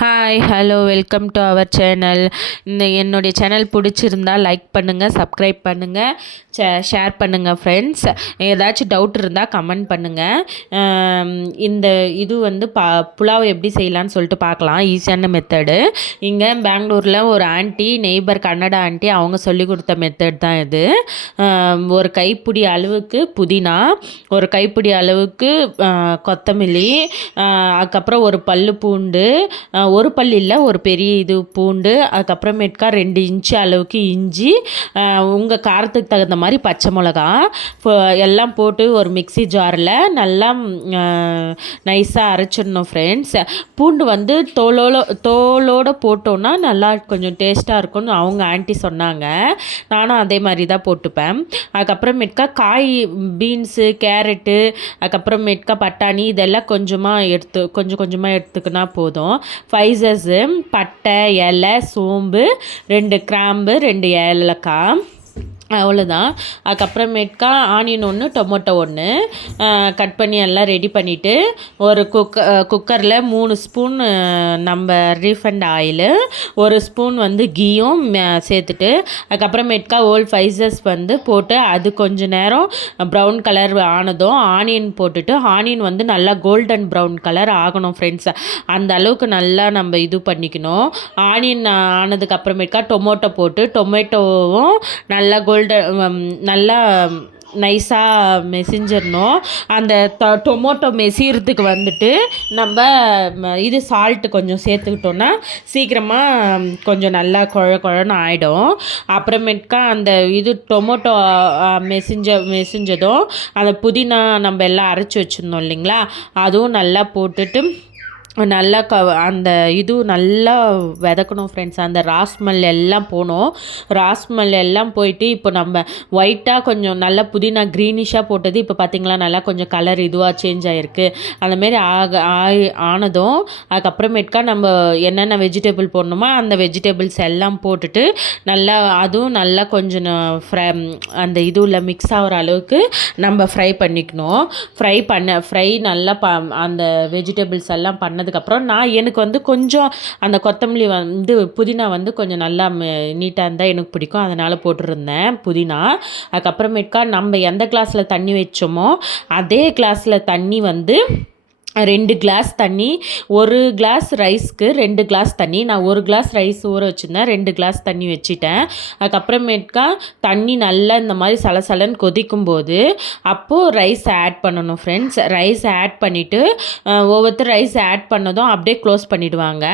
Hi hello welcome to our channel. என்னுடைய channel பிடிச்சிருந்தா like பண்ணுங்கள், சப்ஸ்கிரைப் பண்ணுங்கள், ஷேர் பண்ணுங்கள் ஃப்ரெண்ட்ஸ். ஏதாச்சும் டவுட் இருந்தால் கமெண்ட் பண்ணுங்கள். இந்த இது வந்து புலாவ் எப்படி செய்யலான்னு சொல்லிட்டு பார்க்கலாம். ஈஸியான மெத்தடு. இங்கே பெங்களூரில் ஒரு ஆண்டி, நெய்பர் கன்னடா ஆண்டி, அவங்க சொல்லி கொடுத்த மெத்தட் தான் இது. ஒரு கைப்பிடி அளவுக்கு புதினா, ஒரு கைப்பிடி அளவுக்கு கொத்தமல்லி, அதுக்கப்புறம் ஒரு பல்லு பூண்டு, ஒரு பல் இல்லை, ஒரு பெரிய இது பூண்டு, அதுக்கப்புறமேட்கா 2 இன்ச்சு அளவுக்கு இஞ்சி, உங்கள் காரத்துக்கு தகுந்த மாதிரி பச்சை மிளகா எல்லாம் போட்டு ஒரு மிக்ஸி ஜாரில் நல்லா நைஸாக அரைச்சிடணும் ஃப்ரெண்ட்ஸ். பூண்டு வந்து தோலோடு போட்டோன்னா நல்லா கொஞ்சம் டேஸ்ட்டாக இருக்கும்னு அவங்க ஆண்டி சொன்னாங்க. நானும் அதே மாதிரி தான் போட்டுப்பேன். அதுக்கப்புறமேட்கா காய், பீன்ஸு, கேரட்டு, அதுக்கப்புறமேட்கா பட்டாணி இதெல்லாம் கொஞ்சம் கொஞ்சமாக எடுத்துக்கினா போதும். ஸ்பைசஸ்ஸு பட்டை, இலை, சோம்பு, 2 கிராம்பு, 2 ஏலக்காய், அவ்வளோதான். அதுக்கப்புறமேட்கா ஆனியன் 1, டொமேட்டோ 1 கட் பண்ணி எல்லாம் ரெடி பண்ணிவிட்டு, ஒரு குக்கரில் 3 ஸ்பூன் நம்ம ரீஃபண்ட் ஆயிலு, 1 ஸ்பூன் வந்து கீயும் சேர்த்துட்டு, அதுக்கப்புறமேட்கா ஓல் ஸ்பைசஸ் வந்து போட்டு அது கொஞ்சம் நேரம் ப்ரௌன் கலர் ஆனதும் ஆனியன் போட்டுட்டு, ஆனியன் வந்து நல்லா கோல்டன் ப்ரௌன் கலர் ஆகணும் ஃப்ரெண்ட்ஸ். அந்த அளவுக்கு நல்லா நம்ம இது பண்ணிக்கணும். ஆனியன் ஆனதுக்கப்புறமேட்கா டொமேட்டோ போட்டு, டொமேட்டோவும் நல்லா நல்லா நைஸாக மெசிஞ்சிடணும். அந்த டொமேட்டோ மெசிகிறதுக்கு வந்துட்டு நம்ம இது சால்ட்டு கொஞ்சம் சேர்த்துக்கிட்டோன்னா சீக்கிரமாக கொஞ்சம் நல்லா குழன்னு ஆகிடும். அப்புறமேட்கா அந்த இது டொமேட்டோ மெசிஞ்சதும் அந்த புதினா நம்ம எல்லாம் அரைச்சி வச்சுருந்தோம் இல்லைங்களா, அதுவும் நல்லா போட்டுட்டு நல்லா அந்த இது நல்லா விதக்கணும் ஃப்ரெண்ட்ஸ். அந்த ராஸ்மல் எல்லாம் போகணும். ராஸ்மல் எல்லாம் போயிட்டு இப்போ நம்ம ஒயிட்டாக கொஞ்சம் நல்லா புதினா க்ரீனிஷாக போட்டது இப்போ பார்த்திங்களா நல்லா கொஞ்சம் கலர் இதுவாக சேஞ்ச் ஆகிருக்கு. அந்தமாரி ஆனதும் அதுக்கப்புறமேட்கா நம்ம என்னென்ன வெஜிடபிள் போடணுமோ அந்த வெஜிடபிள்ஸ் எல்லாம் போட்டுட்டு நல்லா அதுவும் நல்லா கொஞ்சம் அந்த இதுவில் மிக்ஸ் ஆகிற அளவுக்கு நம்ம ஃப்ரை பண்ணிக்கணும். ஃப்ரை நல்லா அந்த வெஜிடபிள்ஸ் எல்லாம் பண்ணதுக்கப்புறம் எனக்கு வந்து கொஞ்சம் அந்த கொத்தமல்லி வந்து புதினா வந்து கொஞ்சம் நல்லா நீட்டாக இருந்தால் எனக்கு பிடிக்கும், அதனால் போட்டுருந்தேன் புதினா. அதுக்கப்புறமேட்கா நம்ம எந்த கிளாஸில் தண்ணி வச்சோமோ அதே கிளாஸில் தண்ணி வந்து 2 கிளாஸ் தண்ணி, 1 கிளாஸ் ரைஸ்க்கு 2 கிளாஸ் தண்ணி. நான் 1 கிளாஸ் ரைஸ் ஊற வச்சுருந்தேன், 2 கிளாஸ் தண்ணி வச்சுட்டேன். அதுக்கப்புறமேட்கா தண்ணி நல்லா இந்த மாதிரி சலசலன்னு கொதிக்கும்போது அப்போது ரைஸ் ஆட் பண்ணணும் ஃப்ரெண்ட்ஸ். ரைஸ் ஆட் பண்ணிவிட்டு ஒவ்வொருத்தர் ரைஸ் ஆட் பண்ணதும் அப்படியே க்ளோஸ் பண்ணிவிடுவாங்க.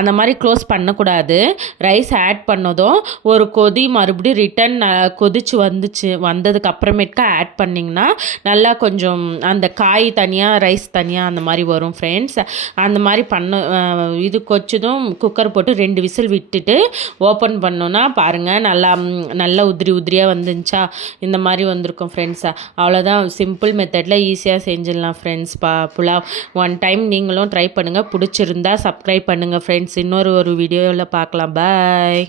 அந்த மாதிரி க்ளோஸ் பண்ணக்கூடாது. ரைஸ் ஆட் பண்ணதும் ஒரு கொதி மறுபடியும் ரிட்டன் வந்ததுக்கு அப்புறமேட்கா ஆட் பண்ணிங்கன்னா நல்லா கொஞ்சம் அந்த காய் தனியாக ரைஸ் தனியாக அந்த மாதிரி வரும் ஃப்ரெண்ட்ஸ். அந்த மாதிரி இது கொச்சதும் குக்கர் போட்டு 2 விசில் விட்டுட்டு ஓப்பன் பண்ணோன்னா பாருங்கள் நல்லா உதிரியாக வந்துச்சா, இந்த மாதிரி வந்திருக்கும் ஃப்ரெண்ட்ஸ். அவ்வளோதான், சிம்பிள் மெத்தடில் ஈஸியாக செஞ்சிடலாம் ஃப்ரெண்ட்ஸ். புலாவ் ஒன் டைம் நீங்களும் ட்ரை பண்ணுங்கள். பிடிச்சிருந்தா சப்ஸ்கிரைப் பண்ணுங்கள் ஃப்ரெண்ட்ஸ். இன்னொரு வீடியோவில் பார்க்கலாம். பாய்.